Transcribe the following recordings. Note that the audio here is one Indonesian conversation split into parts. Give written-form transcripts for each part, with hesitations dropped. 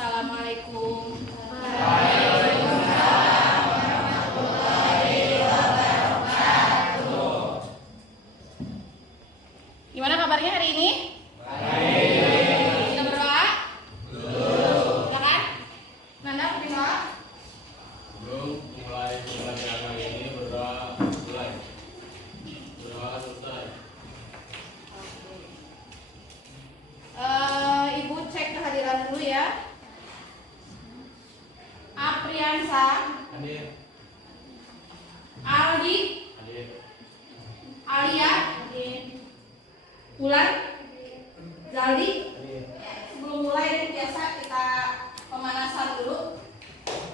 Assalamualaikum. Waalaikumsalam warahmatullahi wabarakatuh. Gimana kabarnya hari ini? Baik. Sudah berdoa? Belum. Sudah kan? Nanda berdoa? Belum. Mulai pembelajaran hari ini berdoa mulai. Berdoa selesai. Ibu cek kehadiran dulu ya. Apriansa, Hadir. Aldi, Hadir. Alia, Ulan, Zaldi. Hadir. Sebelum mulai biasa kita pemanasan dulu.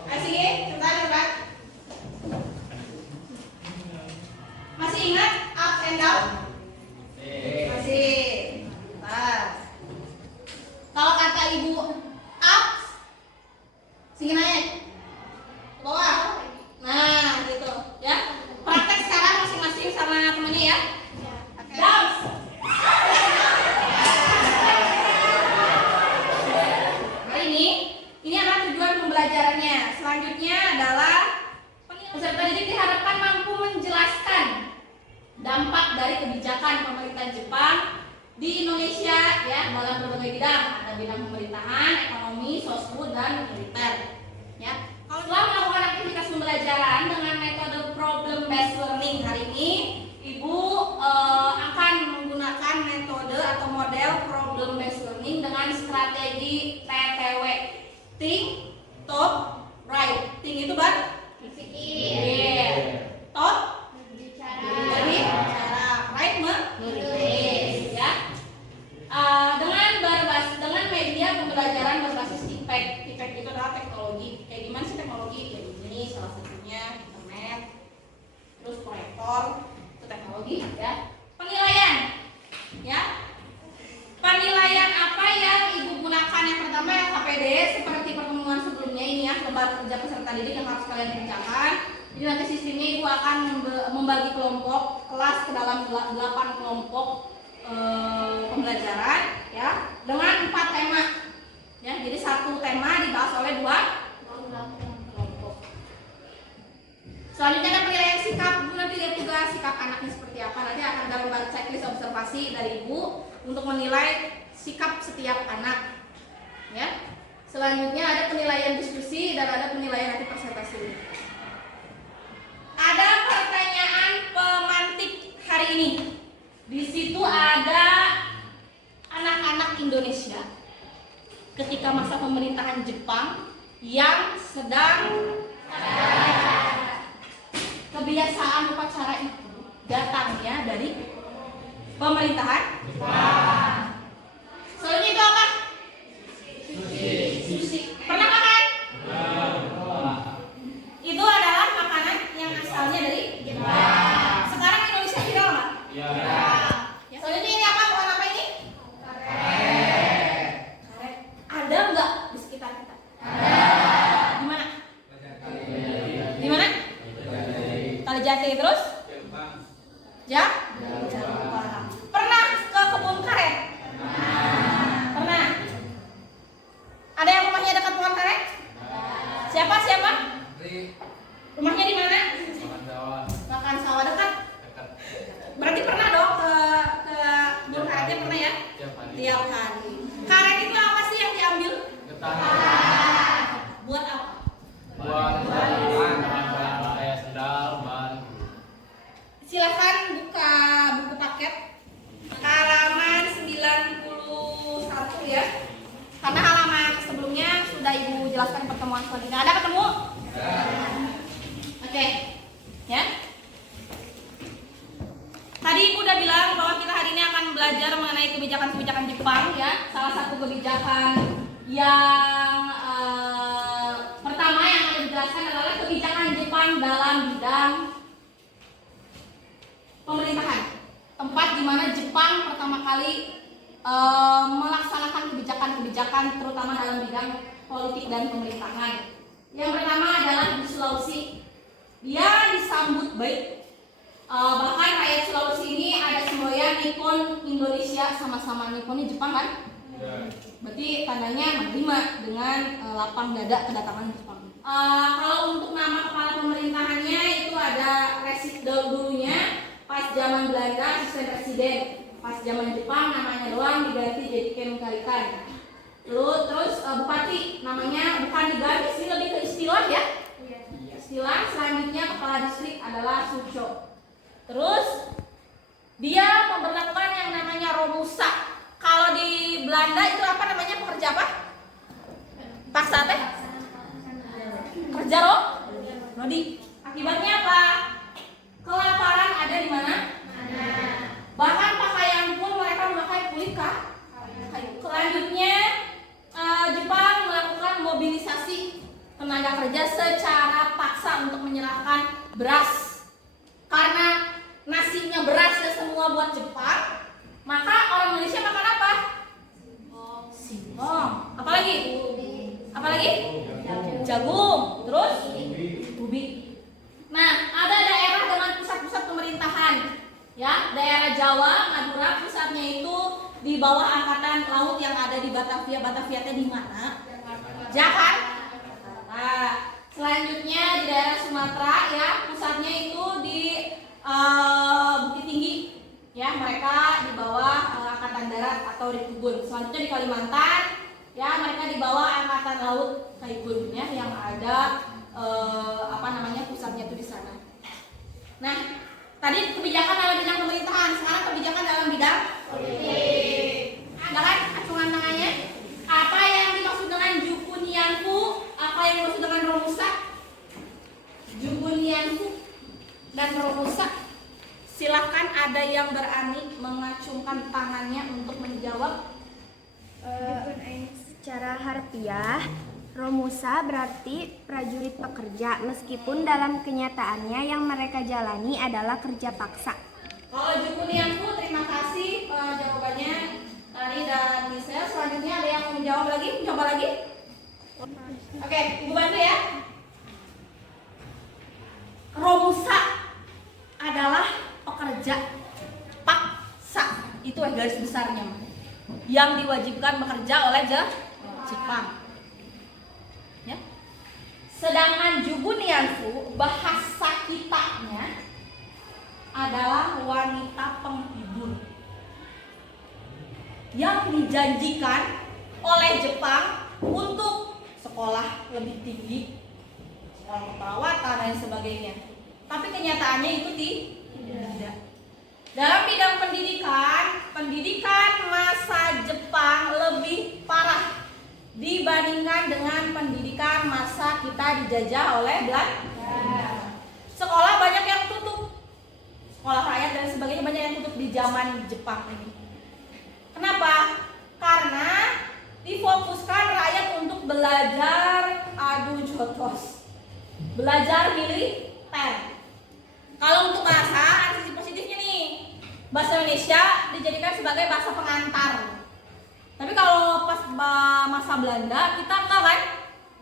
Asik, sebentar ya, masih ingat up and down? Masih. Nah, kalau kata ibu up, sini naik ke bawah. Nah, gitu ya. Praktek sekarang masing-masing sama temennya ya. Down. Hari ini adalah tujuan pembelajarannya. Selanjutnya adalah peserta didik diharapkan mampu menjelaskan dampak dari kebijakan pemerintah Jepang di Indonesia ya dalam berbagai bidang, ada bidang pemerintahan, ekonomi, sosbud dan militer. Ya. Setelah melakukan aktivitas pembelajaran dengan metode problem based learning hari ini, Ibu akan menggunakan metode atau model problem based learning dengan strategi TTW. Think, talk, write. Think itu berpikir. Talk dari cara, write menulis ya. Dengan media pembelajaran berbasis impact. Impact itu adalah teknologi. Kayak gimana sih teknologi? Ya ini salah satunya internet, terus proyektor, itu teknologi ya. Penilaian ya. Penilaian apa yang Ibu gunakan? Yang pertama yang KPD seperti pertemuan sebelumnya ini ya, lembar kerja peserta didik yang harus kalian kerjakan. Jadi nanti sistemnya Ibu akan membagi kelompok kelas ke dalam 8 kelompok pembelajaran ya dengan 4 tema ya. Jadi satu tema dibahas oleh 2 kelompok. Selanjutnya ada penilaian sikap. Ibu nanti lihat juga sikap anaknya seperti apa. Nanti akan ada lembar checklist observasi dari Ibu untuk menilai sikap setiap anak ya. Selanjutnya ada penilaian diskusi dan ada penilaian nanti presentasi. Ada pertanyaan pemantik hari ini. Di situ ada anak-anak Indonesia ketika masa pemerintahan Jepang yang sedang kebiasaan upacara itu datangnya dari pemerintahan Jepang. Soalnya itu apa? Sushi. Pernah makan? Itu adalah makanan yang asalnya dari Jepang. Sekarang Indonesia viral nggak? Ya. Ya. Soalnya ini apa? Pohon apa ini? Karet. Karet. Ada nggak di sekitar kita? Ada. Di mana? Di mana? Kali Jati terus? Ya? Pernah ke kebun karet? Pernah. Ada yang rumahnya dekat pohon karet? Siapa? Rumahnya di mana? Makan sawah dekat. Berarti pernah dong ke kebun karetnya, pernah ya? Tiap hari. Karet itu apa sih yang diambil? Buat apa? Buat bahan kayak sendal, ban. Silakan buka buku paket halaman 91 ya. Karena halaman sebelumnya sudah Ibu jelaskan pertemuan selanjutnya. Ada ketemu? Oke. Ya. Tadi Ibu udah bilang bahwa kita hari ini akan belajar mengenai kebijakan-kebijakan Jepang ya. Salah satu kebijakan yang pertama yang akan dijelaskan adalah kebijakan Jepang dalam bidang pemerintahan. Tempat di mana Jepang pertama kali melaksanakan kebijakan-kebijakan terutama dalam bidang politik dan pemerintahan. Yang pertama adalah di Sulawesi. Dia disambut baik. Bahkan rakyat Sulawesi ini ada semboyan Nippon Indonesia, sama-sama Nippon ini Jepang kan? Berarti tandanya menerima dengan lapang dada kedatangan Jepang. Kalau untuk nama kepala pemerintahannya itu ada dulunya pas zaman Belanda asisten presiden, pas zaman Jepang namanya doang diganti jadi Ken Karikan. Terus bupati namanya bukan diganti sih, lebih ke istilah ya. Istilah selanjutnya kepala distrik adalah Suco. Terus dia memberlakukan yang namanya Romusa. Kalau di Belanda itu apa namanya, pekerja apa? Paksa teh? Kerja Rodi. Akibatnya apa? Kelaparan ada di mana? Bahkan pakaian pun mereka memakai kulit kayu. Selanjutnya Jepang melakukan mobilisasi tenaga kerja secara paksa untuk menyerahkan beras. Karena nasinya berasnya semua buat Jepang, maka orang Indonesia makan apa? Singkong. Apalagi? Jagung. Terus? Ubi. Nah, ada daerah dengan pusat-pusat pemerintahan. Ya, daerah Jawa, Madura, pusatnya itu di bawah angkatan laut yang ada di Batavia. Batavia di mana? Jakarta. Nah, selanjutnya di daerah Sumatera ya, pusatnya itu di Bukit Tinggi. Ya, mereka di bawah angkatan darat atau Rikubun. Selanjutnya di Kalimantan, ya mereka di bawah angkatan laut Kaibun ya, yang ada pusatnya itu di sana. Nah, tadi kebijakan dalam bidang pemerintahan, sekarang kebijakan dalam bidang politik. Ada kan acungan tangannya? Apa yang dimaksud dengan Jukunianku? Apa yang dimaksud dengan Romusa? Jukunianku dan Romusa. Silahkan ada yang berani mengacungkan tangannya untuk menjawab. Secara harfiah, Romusa berarti prajurit pekerja, meskipun dalam kenyataannya yang mereka jalani adalah kerja paksa. Kalau Jukunianku, terima kasih jawabannya Tari dan Gisel. Selanjutnya ada yang mau menjawab lagi? Coba lagi. Oke, Ibu bantu ya. Romusa adalah pekerja paksa. Itu garis besarnya, yang diwajibkan bekerja oleh Jepang. Ya. Sedangkan Jugunianfu bahasa kitanya adalah wanita penghibur yang dijanjikan oleh Jepang untuk sekolah lebih tinggi, sekolah keperawatan dan sebagainya. Tapi kenyataannya itu tidak. Dalam bidang pendidikan masa Jepang lebih parah dibandingkan dengan pendidikan masa kita dijajah oleh Belanda. Sekolah banyak yang tutup, sekolah rakyat dan sebagainya banyak yang tutup di zaman Jepang ini. Kenapa? Karena difokuskan rakyat untuk belajar adu jotos, belajar militer. Kalau untuk bahasa, ada sisi positifnya nih. Bahasa Indonesia dijadikan sebagai bahasa pengantar. Tapi kalau pas masa Belanda kita enggak kan?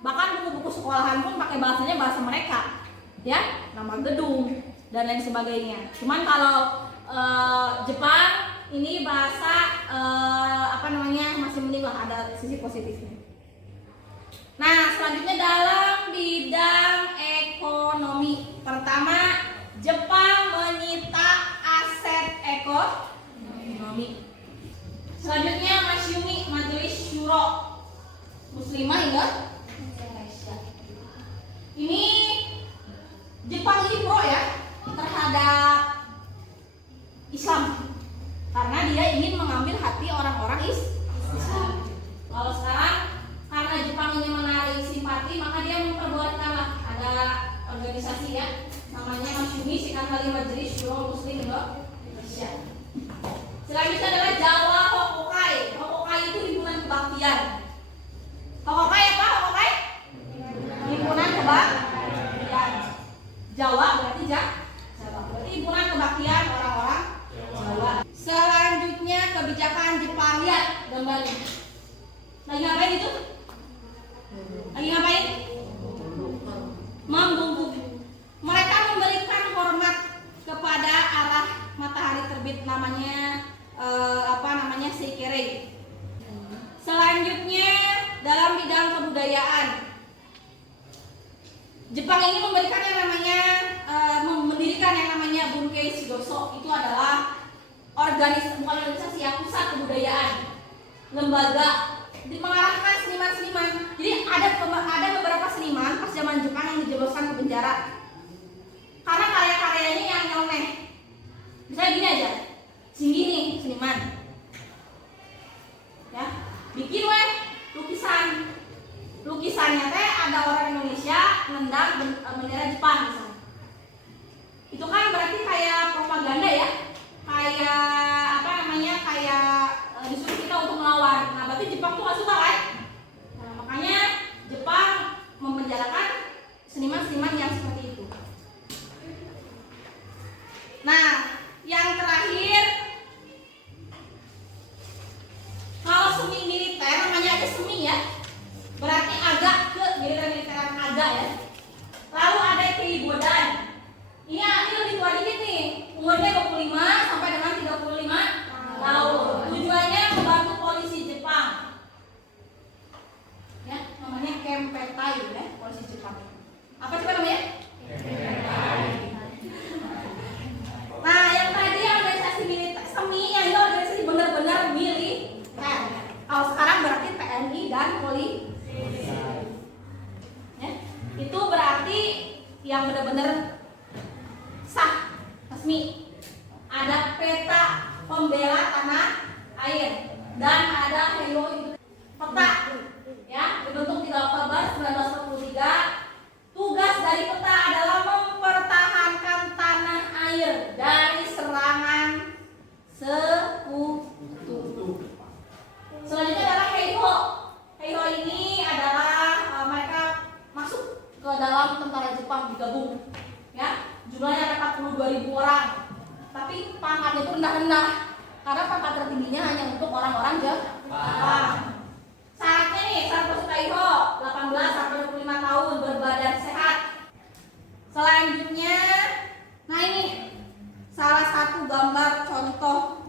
Bahkan buku-buku sekolahan pun pakai bahasanya bahasa mereka. Ya, nama gedung dan lain sebagainya. Cuman kalau Jepang ini bahasa masih mending lah, ada sisi positifnya. Nah, selanjutnya dalam bidang ekonomi. Pertama, Jepang menyita aset ekonomi. Selanjutnya Masyumi, Majelis Syuro Muslimah Indonesia. Ini Jepang ini pro ya terhadap Islam, karena dia ingin mengambil hati orang-orang Islam. Kalau sekarang karena Jepang ingin menarik simpati, maka dia memperbolehkanlah ada organisasi ya, namanya Masyumi, singkat kali Majelis Syuro Muslim Indonesia. Selanjutnya adalah Jawa Hokokai. Hokokai itu himpunan kebaktian. Hokokai apa? Hokokai? Himpunan kebaktian. Jawa berarti Jawa. Berarti himpunan kebaktian orang-orang Jawa. Selanjutnya kebijakan Jepang, lihat gambarnya. Lagi ngapain itu? Lagi ngapain? Membungkuk. Mereka memberikan hormat kepada arah Jepang ini memberikan yang namanya mendirikan yang namanya Bunkei Shidoso. Itu adalah bukan organisasi ya, pusat kebudayaan, lembaga mengarahkan seniman-seniman. Jadi ada beberapa seniman pas zaman Jepang yang dijebloskan ke penjara karena karya-karyanya yang nyeleneh. Misalnya gini aja, Singgi nih seniman, ya bikin lukisannya teh ada orang Indonesia nendang bendera Jepang misalnya. Itu kan berarti kayak propaganda ya, kayak disuruh kita untuk melawan. Nah berarti Jepang tuh gak suka kan? Nah, makanya Jepang memenjarakan seniman-seniman yang seperti itu. Nah yang terakhir, kalau semi militer namanya aja semi ya, berarti agak ke militeran agak ya. Lalu ada Keigodan. Ini lebih tua dikit nih, umurnya 25 sampai dengan 35 tahun. Tujuannya membantu polisi Jepang. Ya, namanya Kempetai ya, polisi Jepang. Apa coba namanya? Kempetai. Nah, yang tadi yang organisasi militer semi, yang itu organisasi benar-benar militer. Kalau sekarang berarti TNI dan polisi. Ya, itu berarti yang benar-benar sah, resmi. Ada peta pembela tanah air dan ada peta ya dibentuk 3 Oktober 1943. Tugas dari peta adalah mempertahankan tanah air dari serangan sekutu. Selanjutnya adalah Heiho. Heiho ini adalah mereka masuk ke dalam tentara Jepang, digabung ya. Jumlahnya ada 42.000 orang. Tapi pangkatnya itu rendah-rendah karena pangkat tertingginya hanya untuk orang-orang Jepang. Syaratnya nih, syarat masuk Heiho 18 sampai 25 tahun, berbadan sehat. Selanjutnya, nah ini salah satu gambar contoh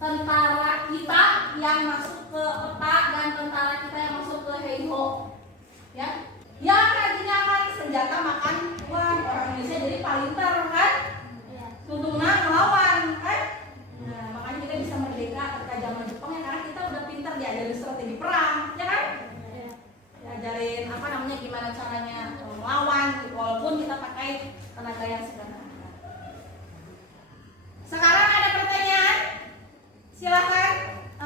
tentara kita yang masuk ke peta dan tentara kita yang masuk ke Heiho. Ya. Yang rajin senjata makan uang, orang Indonesia jadi palinter kan? Tuntungna melawan kan? Nah, makanya kita bisa merdeka ketika zaman Jepang ya karena kita udah pintar diajarin strategi perang, ya kan? Diajarin gimana caranya melawan walaupun kita pakai tenaga yang sederhana. Sekarang ada pertanyaan? Silakan,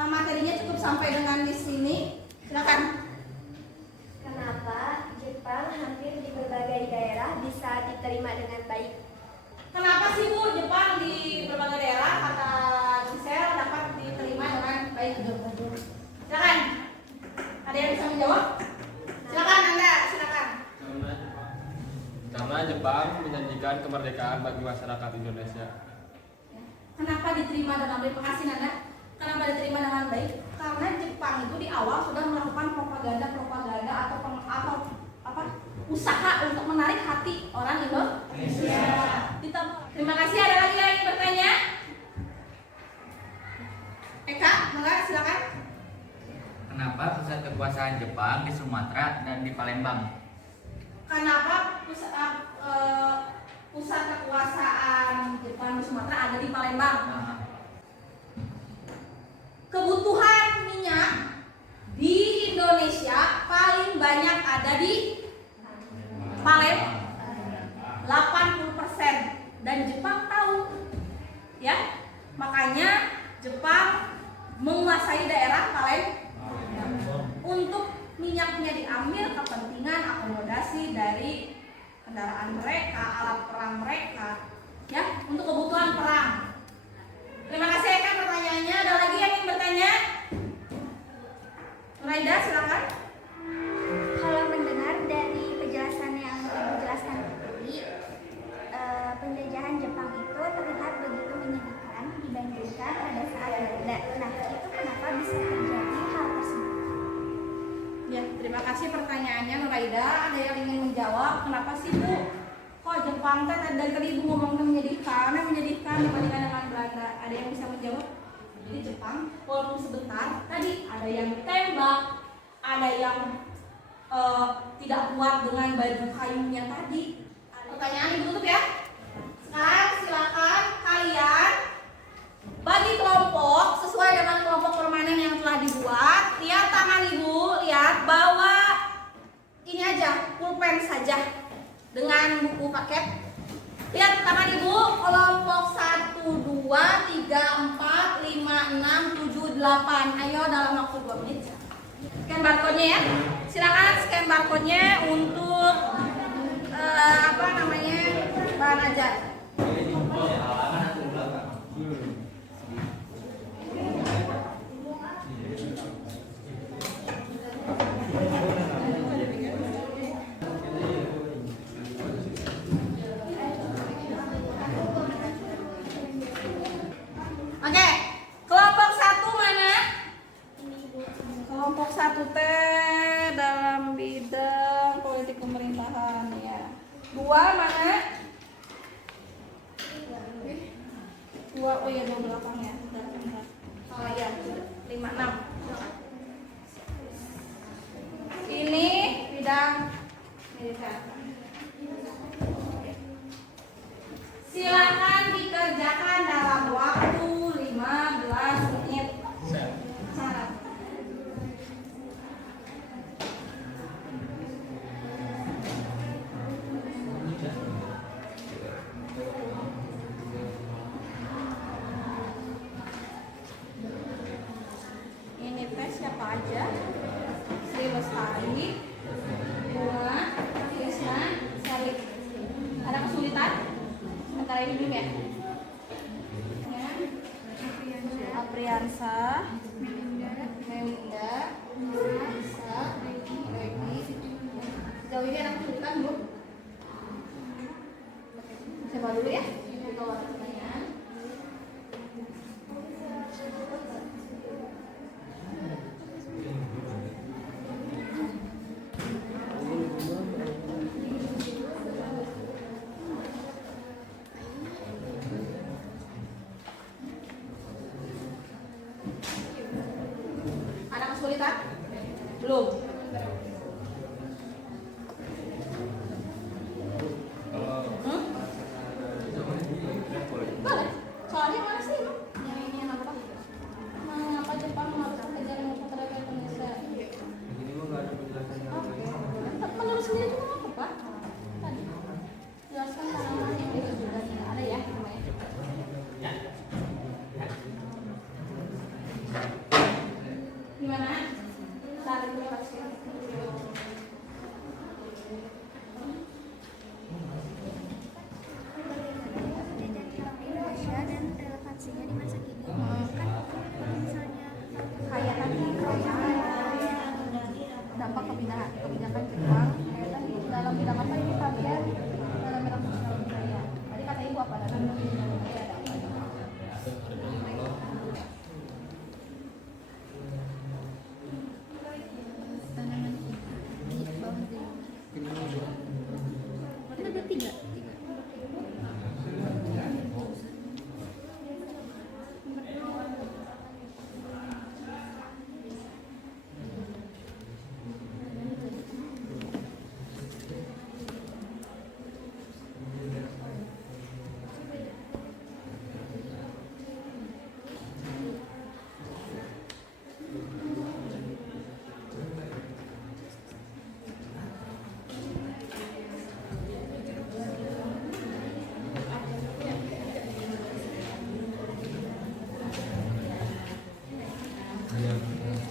materinya cukup sampai dengan di sini. Silakan. Kenapa Jepang hampir di berbagai daerah bisa diterima dengan baik? Kenapa sih Bu Jepang di berbagai daerah kata Gisel dapat diterima dengan baik? Silakan. Ada yang bisa menjawab? Silakan Anda, silakan. Karena Jepang menjanjikan kemerdekaan bagi masyarakat Indonesia. Kenapa diterima dengan baik? Makasih Nanda. Kenapa diterima dengan baik? Karena Jepang itu di awal sudah melakukan propaganda atau usaha untuk menarik hati orang Indonesia. Terima kasih. Ada lagi yang ingin bertanya? Eka, silakan. Kenapa pusat kekuasaan Jepang di Sumatera dan di Palembang? Kenapa pusat kekuasaan Jepang di Sumatera ada di Palembang? Kebutuhan minyak di Indonesia paling banyak ada di Palembang, 80%, dan Jepang tahu, ya, makanya Jepang menguasai daerah Palembang untuk minyaknya diambil kepentingan akomodasi dari kendaraan mereka, alat perang mereka, ya, untuk kebutuhan perang. Terima kasih Eka pertanyaannya. Ada lagi yang ingin bertanya? Raida, silakan. Kalau mendengar dari penjelasan yang Ibu jelaskan tadi, penjajahan Jepang itu terlihat begitu menyedihkan dibandingkan pada saat Belanda. Nah, itu kenapa bisa terjadi hal tersebut? Ya, terima kasih pertanyaannya Raida. Ada yang ingin menjawab? Kenapa sih Bu? Kok Jepang kan dari tadi Ibu ngomongnya menyedihkan dibandingkan dengan Belanda? Ada yang bisa menjawab? Jadi Jepang walaupun sebentar tadi ada yang ditembak, ada yang tidak kuat dengan baju kayu yang tadi? Pertanyaan Ibu tutup ya. Sekarang silakan kalian bagi kelompok sesuai dengan kelompok permanen yang telah dibuat. Lihat tangan Ibu, lihat bawa ini aja, pulpen saja dengan buku paket. Lihat tangan Ibu, kelompok 1, 2, 3, 4, 5, 6, 7, 8. Ayo dalam waktu 2 menit. Scan barcode-nya ya. Silakan scan barcode-nya untuk bahan ajar. Oke, kelompok 1 mana? Kelompok 1 teh dalam bidang politik pemerintahan ya. 2 mana? 2, oh ya 2 belakang ya. Oh iya, 5, 6. Ini bidang militer. Silakan dikerjakan dalam waktu 15 menit. Syarat. Ini tes siapa aja? Sri Lestari, Bunga, Krisna, Salih. Ada kesulitan? Antara ini dulu ya. Apriansa, Melinda, Isa, Regi. Sejauh ini ada kesulitan belum? Coba dulu ya. Kalau ada pertanyaan. Ada kesulitan? Belum. Boleh. Soalnya mana sih emang? Yang ini yang apa? Mengapa Jepang melakukan kejahatan keteragaian Indonesia? Menurut sendiri itu apa Pak? Tadi jelaskan tanaman yang juga ada ya namanya. Gimana? Tarik dulu kasih. Indonesia dan relevansinya di masa kini. Kan misalnya Kayak tadi dampak kebijakan Jepang. Kayak tadi dalam bidang apa ini kalian? Dalam bidang sosial budaya. Tadi kata Ibu apa? Dalam bidang budaya ada apa? ada 3.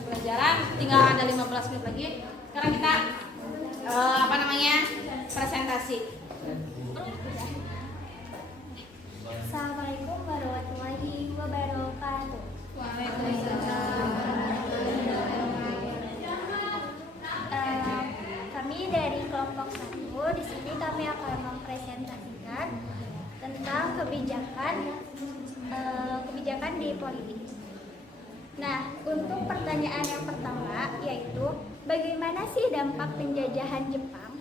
Pelajaran tinggal ada 15 menit lagi. Sekarang kita presentasi. Assalamualaikum warahmatullahi wabarakatuh. Kami dari kelompok 1 di sini kami akan mempresentasikan tentang kebijakan di politik. Nah, untuk pertanyaan yang pertama yaitu bagaimana sih dampak penjajahan Jepang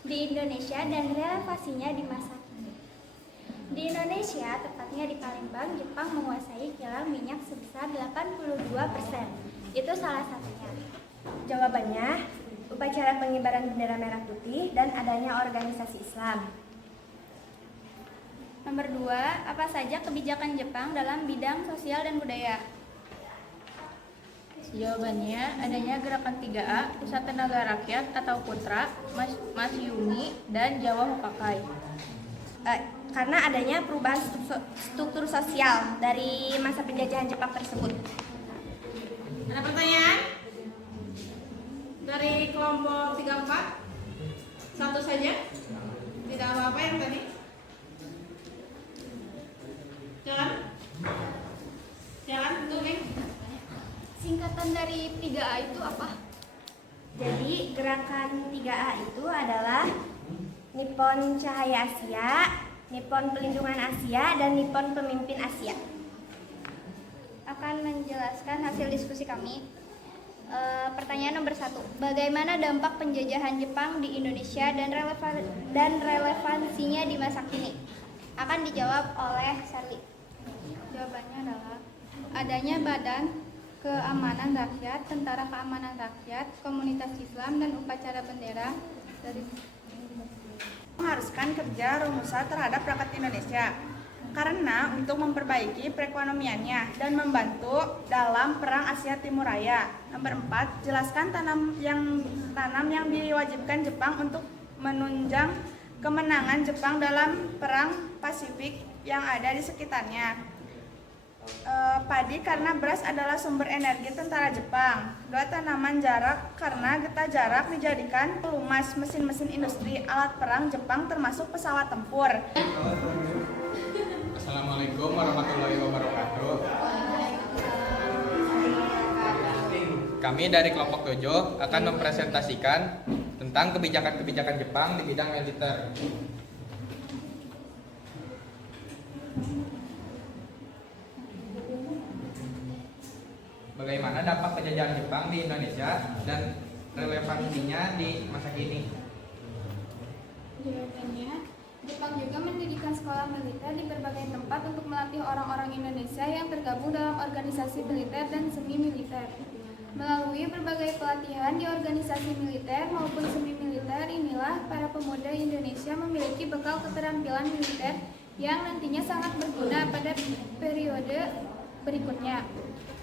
di Indonesia dan relevansinya di masa kini? Di Indonesia, tepatnya di Palembang, Jepang menguasai kilang minyak sebesar 82%. Itu salah satunya. Jawabannya, upacara pengibaran bendera merah putih, dan adanya organisasi Islam. Nomor 2, apa saja kebijakan Jepang dalam bidang sosial dan budaya? Jawabannya, adanya gerakan 3A, Pusat Tenaga Rakyat atau Putra, Masyumi, dan Jawa Hokakai. Karena adanya perubahan struktur sosial dari masa penjajahan Jepang tersebut. Ada pertanyaan? Dari kelompok 34? Satu saja? Tidak apa-apa yang tadi? Jangan, betul nih. Singkatan dari 3A itu apa? Jadi gerakan 3A itu adalah Nippon Cahaya Asia, Nippon Pelindungan Asia, dan Nippon Pemimpin Asia. Akan menjelaskan hasil diskusi kami. Pertanyaan nomor 1. Bagaimana dampak penjajahan Jepang di Indonesia dan relevansinya di masa kini? Akan dijawab oleh Sally. Jawabannya adalah adanya Badan Keamanan Rakyat, Tentara Keamanan Rakyat, Komunitas Islam, dan upacara bendera dari mengharuskan kerja rumusan terhadap rakyat Indonesia karena untuk memperbaiki perekonomiannya dan membantu dalam Perang Asia Timur Raya. Nomor 4, jelaskan tanam yang diwajibkan Jepang untuk menunjang kemenangan Jepang dalam Perang Pasifik yang ada di sekitarnya. Padi karena beras adalah sumber energi tentara Jepang. 2, tanaman jarak karena getah jarak dijadikan pelumas mesin-mesin industri alat perang Jepang termasuk pesawat tempur. Assalamualaikum warahmatullahi wabarakatuh. Kami dari kelompok 7 akan mempresentasikan tentang kebijakan-kebijakan Jepang di bidang militer. Bagaimana dampak penjajahan Jepang di Indonesia dan relevansinya di masa kini? Jawabannya, Jepang juga mendirikan sekolah militer di berbagai tempat untuk melatih orang-orang Indonesia yang tergabung dalam organisasi militer dan semi militer. Melalui berbagai pelatihan di organisasi militer maupun semi militer inilah para pemuda Indonesia memiliki bekal keterampilan militer yang nantinya sangat berguna pada periode berikutnya,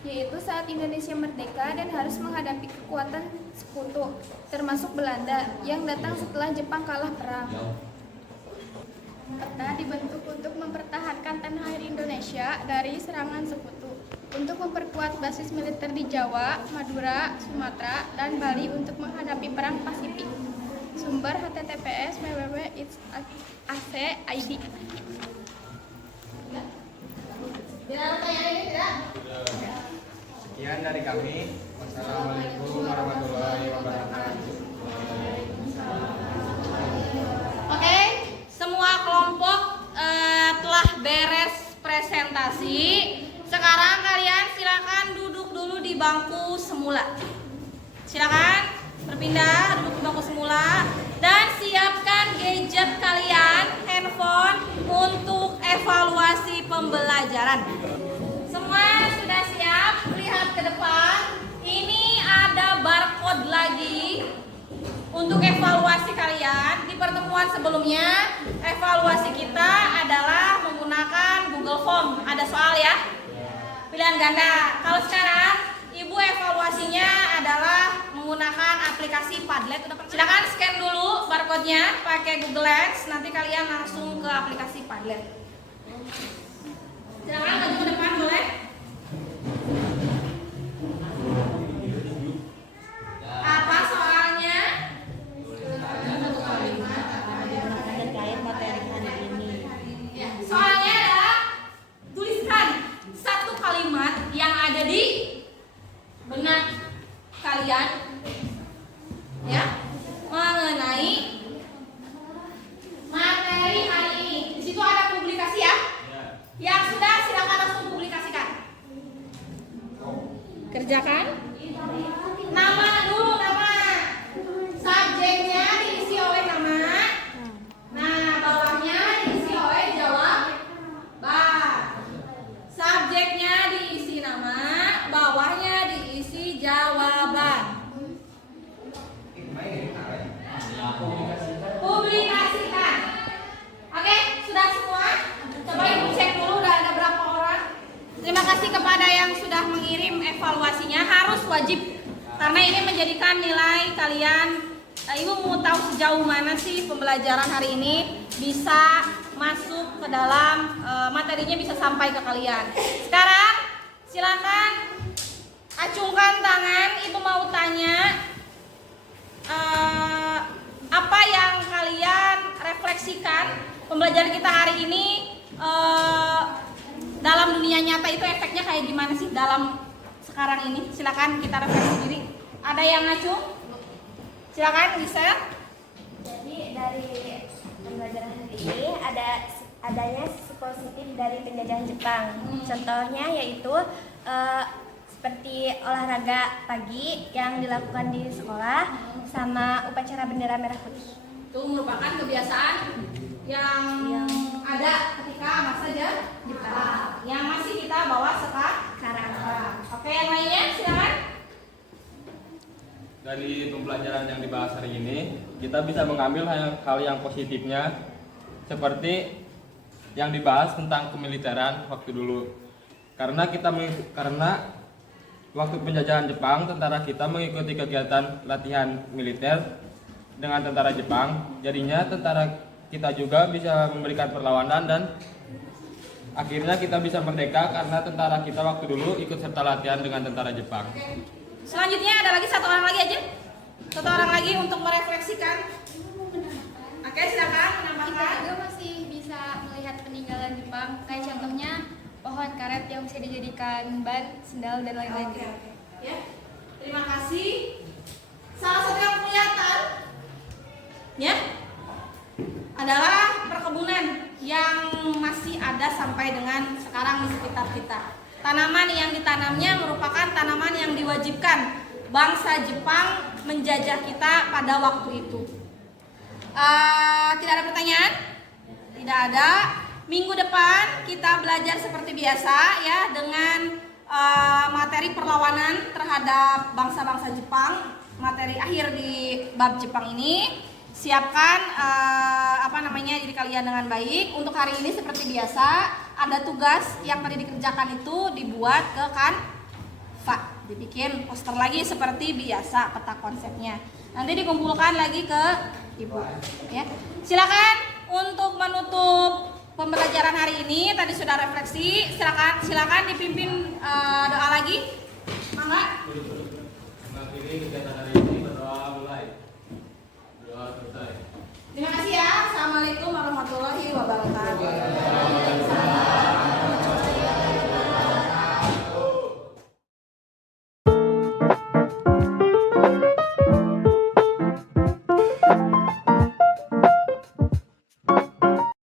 yaitu saat Indonesia merdeka dan harus menghadapi kekuatan sekutu, termasuk Belanda yang datang setelah Jepang kalah perang. Peta dibentuk untuk mempertahankan tanah air Indonesia dari serangan sekutu, untuk memperkuat basis militer di Jawa, Madura, Sumatera, dan Bali untuk menghadapi perang Pasifik. Sumber https://www.its.ac.id. Sekian dari kami. Wassalamualaikum warahmatullahi wabarakatuh. Oke, semua kelompok telah beres presentasi. Sekarang kalian silakan duduk dulu di bangku semula. Silakan berpindah duduk di bangku semula dan siapkan gadget kalian, handphone untuk evaluasi pembelajaran. Semua sudah siap? Lihat ke depan. Ini ada barcode lagi untuk evaluasi kalian. Di pertemuan sebelumnya, evaluasi kita adalah menggunakan Google Form. Ada soal ya? Pilihan ganda. Kalau sekarang, Ibu evaluasinya adalah menggunakan aplikasi Padlet. Silakan scan dulu barcode-nya pakai Google Lens. Nanti kalian langsung ke aplikasi Padlet. Silakan maju ke depan boleh. Apa soalnya? Soalnya adalah tuliskan satu kalimat yang ada di benak kalian ya mengenai materi hari ini. Di situ ada publikasi ya. Yang sudah silakan langsung publikasikan. Ibu mau tahu sejauh mana sih pembelajaran hari ini bisa masuk ke dalam materinya, bisa sampai ke kalian. Sekarang silakan acungkan tangan, Ibu mau tanya apa yang kalian refleksikan pembelajaran kita hari ini dalam dunia nyata itu efeknya kayak gimana sih dalam sekarang ini. Silakan kita refleksi diri. Ada yang ngacung? Silakan bisa. Jadi dari pembelajaran hari ini adanya sisi positif dari penjajahan Jepang. Contohnya yaitu seperti olahraga pagi yang dilakukan di sekolah sama upacara bendera merah putih. Itu merupakan kebiasaan yang ada ketika masa Jepang yang masih kita bawa sekarang. Oke, yang lainnya silakan. Dari pembelajaran yang dibahas hari ini, kita bisa mengambil hal yang positifnya, seperti yang dibahas tentang kemiliteran waktu dulu. Karena waktu penjajahan Jepang, tentara kita mengikuti kegiatan latihan militer dengan tentara Jepang. Jadinya tentara kita juga bisa memberikan perlawanan dan akhirnya kita bisa merdeka karena tentara kita waktu dulu ikut serta latihan dengan tentara Jepang. Selanjutnya ada lagi satu orang lagi aja. Satu orang lagi untuk merefleksikan. Oke, silakan Kita menambahkan. juga masih bisa melihat peninggalan Jepang, kayak contohnya pohon karet yang bisa dijadikan ban, sendal, dan lain-lain. Oke. Ya. Terima kasih. Salah satu yang kelihatan ya adalah perkebunan yang masih ada sampai dengan sekarang di sekitar kita. Tanaman yang ditanamnya merupakan tanaman yang diwajibkan bangsa Jepang menjajah kita pada waktu itu. Tidak ada pertanyaan? Tidak ada. Minggu depan kita belajar seperti biasa ya dengan materi perlawanan terhadap bangsa-bangsa Jepang. Materi akhir di bab Jepang ini. Siapkan diri kalian dengan baik. Untuk hari ini seperti biasa ada tugas yang tadi dikerjakan itu dibuat ke Canva, dibikin poster lagi seperti biasa peta konsepnya. Nanti dikumpulkan lagi ke ibu. Ya, silakan untuk menutup pembelajaran hari ini. Tadi sudah refleksi. Silakan dipimpin doa lagi. Mangga. Mengakhiri kegiatan hari ini berdoa mulai. Doa selesai. Terima kasih ya. Assalamualaikum warahmatullahi wabarakatuh.